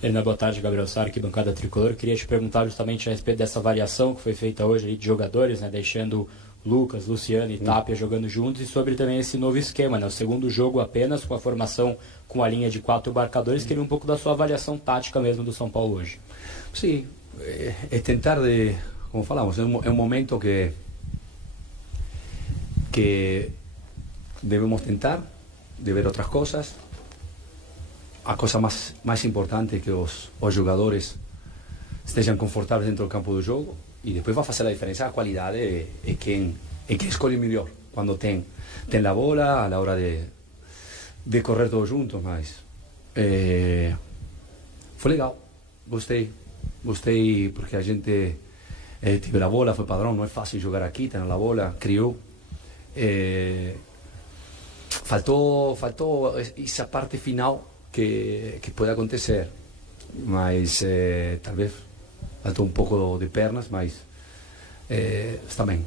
Helena, boa tarde, Gabriel Sá, arquibancada tricolor. Queria te perguntar justamente a respeito dessa variação que foi feita hoje ali de jogadores, né, deixando Lucas, Luciano e Tapia jogando juntos, e sobre também esse novo esquema, né, o segundo jogo apenas com a formação com a linha de 4 marcadores. Queria um pouco da sua avaliação tática mesmo do São Paulo hoje. Sim, é tentar de, como falamos, é um momento que devemos tentar de ver outras coisas. A coisa mais importante é que os jogadores estejam confortáveis dentro do campo do jogo, e depois vai fazer a diferença a qualidade é quem escolhe melhor quando tem a bola a la hora de correr todos juntos. Mas foi legal, gostei porque a gente teve a bola, foi padrão, não é fácil jogar aqui, ter a bola, criou. Faltou essa parte final que pode acontecer, mas talvez faltou um pouco de pernas, mas está bem.